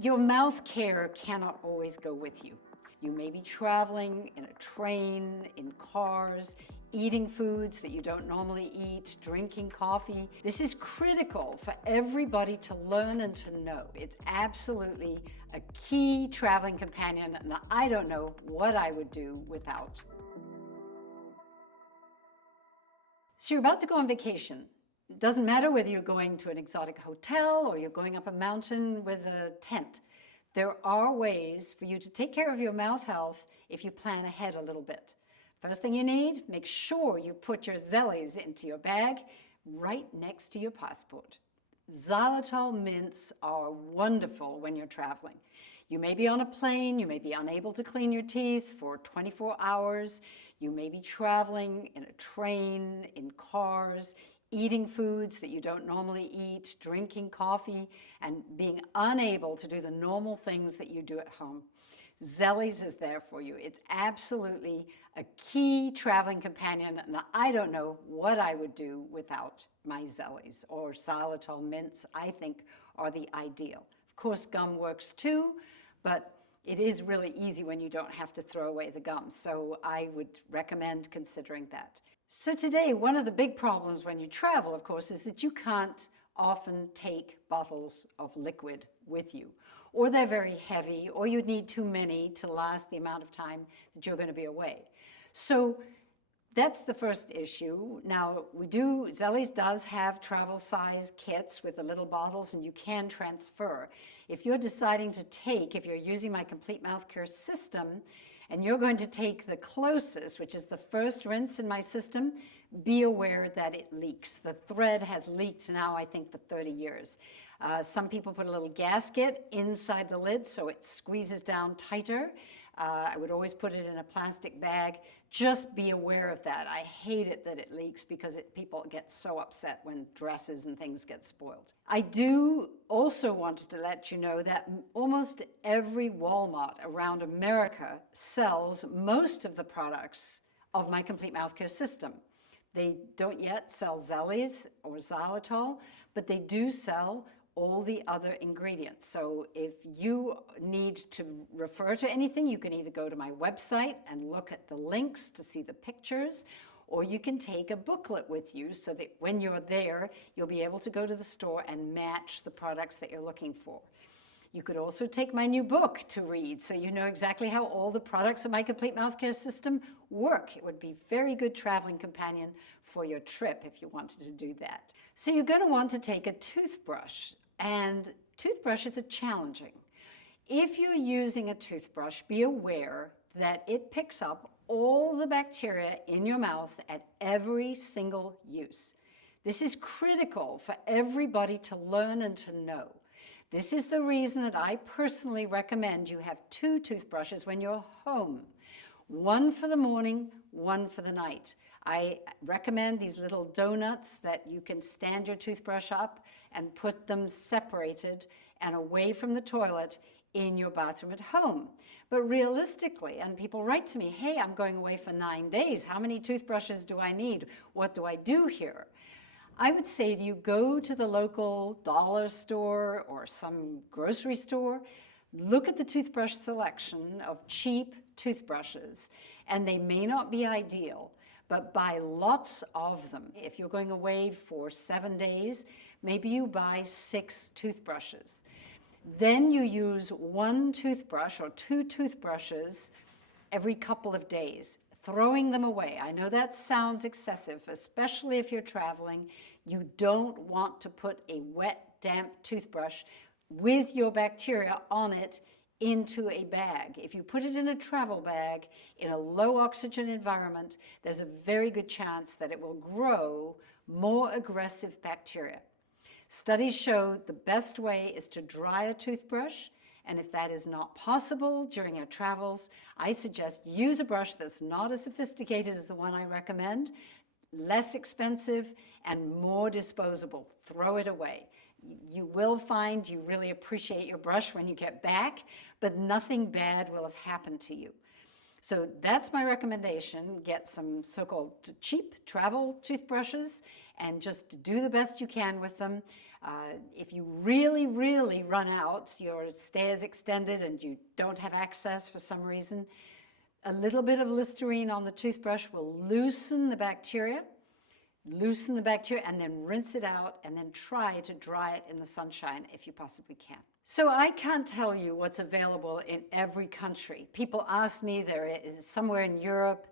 Your mouth care cannot always go with you. You may be traveling in a train, in cars, eating foods that you don't normally eat, drinking coffee. This is critical for everybody to learn and to know. It's absolutely a key traveling companion, and I don't know what I would do without. So you're about to go on vacation. It doesn't matter whether you're going to an exotic hotel or you're going up a mountain with a tent. There are ways for you to take care of your mouth health if you plan ahead a little bit. First thing you need, make sure you put your Zellies into your bag right next to your passport. Xylitol mints are wonderful when you're traveling. You may be on a plane, you may be unable to clean your teeth for 24 hours, you may be traveling in a train, in cars, eating foods that you don't normally eat, drinking coffee, and being unable to do the normal things that you do at home. Zellies is there for you. It's absolutely a key traveling companion, and I don't know what I would do without my Zellies, or xylitol mints, I think, are the ideal. Of course, gum works too, but it is really easy when you don't have to throw away the gum, so I would recommend considering that. So today, one of the big problems when you travel, of course, is that you can't often take bottles of liquid with you, or they're very heavy, or you'd need too many to last the amount of time that you're going to be away. So that's the first issue. Now, Zellies does have travel size kits with the little bottles, and you can transfer. If you're deciding to take, if you're using my Complete Mouth Care system, and you're going to take the closest, which is the first rinse in my system, be aware that it leaks. The thread has leaked now, I think, for 30 years. Some people put a little gasket inside the lid so it squeezes down tighter. I would always put it in a plastic bag. Just be aware of that. I hate it that it leaks because people get so upset when dresses and things get spoiled. I do also wanted to let you know that almost every Walmart around America sells most of the products of my Complete Mouth Care system. They don't yet sell Zellies or xylitol, but they do sell all the other ingredients. So if you need to refer to anything, you can either go to my website and look at the links to see the pictures, or you can take a booklet with you so that when you're there, you'll be able to go to the store and match the products that you're looking for. You could also take my new book to read so you know exactly how all the products of my Complete Mouth Care system work. It would be a very good traveling companion for your trip if you wanted to do that. So you're going to want to take a toothbrush, and toothbrushes are challenging. If you're using a toothbrush, be aware that it picks up all the bacteria in your mouth at every single use. This is critical for everybody to learn and to know. This is the reason that I personally recommend you have 2 toothbrushes when you're home. One for the morning, one for the night. I recommend these little donuts that you can stand your toothbrush up and put them separated and away from the toilet in your bathroom at home. But realistically, and people write to me, hey, I'm going away for 9 days. How many toothbrushes do I need? What do I do here? I would say to you, go to the local dollar store or some grocery store, look at the toothbrush selection of cheap toothbrushes, and they may not be ideal, but buy lots of them. If you're going away for 7 days, maybe you buy 6 toothbrushes. Then you use 1 toothbrush or 2 toothbrushes every couple of days, throwing them away. I know that sounds excessive, especially if you're traveling. You don't want to put a wet, damp toothbrush with your bacteria on it into a bag. If you put it in a travel bag in a low oxygen environment, there's a very good chance that it will grow more aggressive bacteria. Studies show the best way is to dry a toothbrush, and if that is not possible during our travels, I suggest use a brush that's not as sophisticated as the one I recommend, less expensive and more disposable. Throw it away. You will find you really appreciate your brush when you get back, but nothing bad will have happened to you. So that's my recommendation. Get some so-called cheap travel toothbrushes and just do the best you can with them. If you really, really run out, your stay is extended and you don't have access for some reason, a little bit of Listerine on the toothbrush will loosen the bacteria, and then rinse it out, and then try to dry it in the sunshine if you possibly can. So I can't tell you what's available in every country. People ask me, there is somewhere in Europe,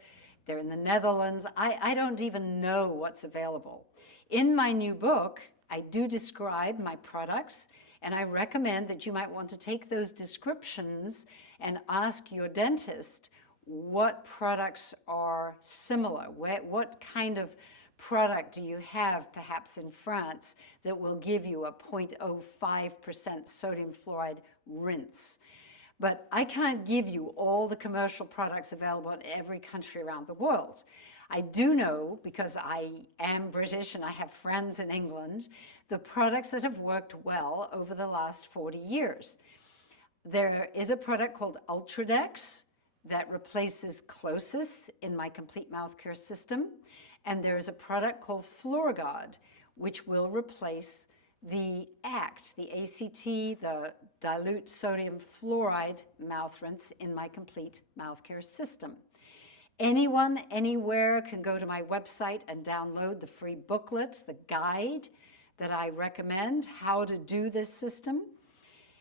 they're in the Netherlands. I don't even know what's available. In my new book, I do describe my products, and I recommend that you might want to take those descriptions and ask your dentist what products are similar, what kind of product do you have perhaps in France that will give you a 0.05% sodium fluoride rinse. But I can't give you all the commercial products available in every country around the world. I do know, because I am British and I have friends in England, the products that have worked well over the last 40 years. There is a product called Ultradex that replaces Closis in my complete mouth care system. And there's a product called FluorGuard, which will replace the ACT, the dilute sodium fluoride mouth rinse in my complete mouth care system. Anyone, anywhere can go to my website and download the free booklet, the guide that I recommend, how to do this system.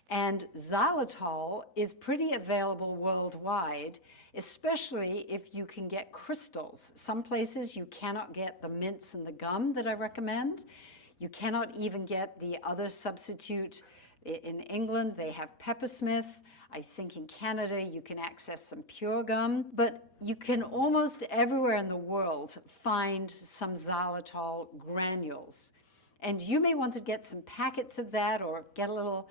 And xylitol is pretty available worldwide, especially if you can get crystals. Some places you cannot get the mints and the gum that I recommend. You cannot even get the other substitute. In England, they have Peppersmith. I think in Canada, you can access some pure gum. But you can almost everywhere in the world find some xylitol granules. And you may want to get some packets of that, or get a little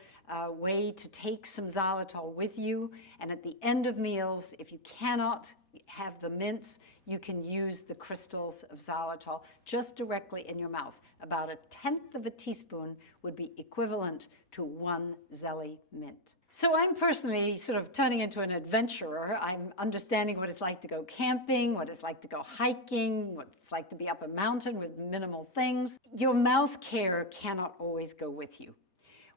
way to take some xylitol with you. And at the end of meals, if you cannot have the mints, you can use the crystals of xylitol just directly in your mouth. About 1/10 of a teaspoon would be equivalent to 1 Zelly mint. So I'm personally sort of turning into an adventurer. I'm understanding what it's like to go camping, what it's like to go hiking, what it's like to be up a mountain with minimal things. Your mouth care cannot always go with you.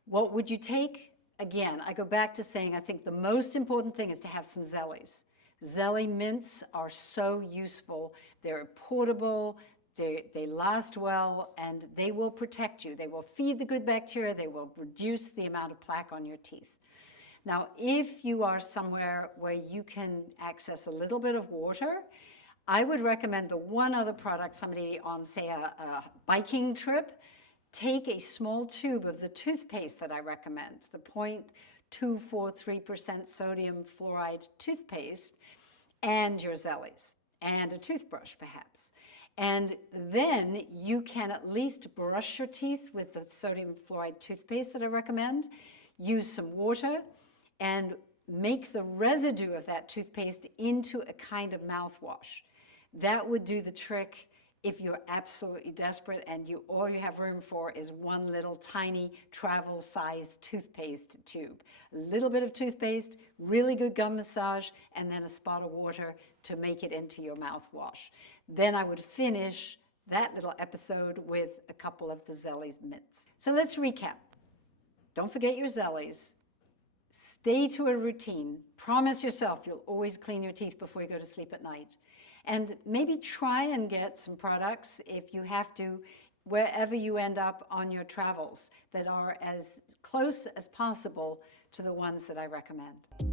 What would you take? Again, I go back to saying I think the most important thing is to have some Zellies. Zelly mints are so useful. They're portable, they last well, and they will protect you. They will feed the good bacteria, they will reduce the amount of plaque on your teeth. Now, if you are somewhere where you can access a little bit of water, I would recommend the one other product, somebody on, say, a biking trip, take a small tube of the toothpaste that I recommend, the 0.243% sodium fluoride toothpaste, and your Zellies, and a toothbrush perhaps. And then you can at least brush your teeth with the sodium fluoride toothpaste that I recommend, use some water, and make the residue of that toothpaste into a kind of mouthwash. That would do the trick if you're absolutely desperate and all you have room for is one little tiny travel-sized toothpaste tube. A little bit of toothpaste, really good gum massage, and then a spot of water to make it into your mouthwash. Then I would finish that little episode with a couple of the Zellies mints. So let's recap. Don't forget your Zellies. Stay to a routine. Promise yourself you'll always clean your teeth before you go to sleep at night. And maybe try and get some products, if you have to, wherever you end up on your travels, that are as close as possible to the ones that I recommend.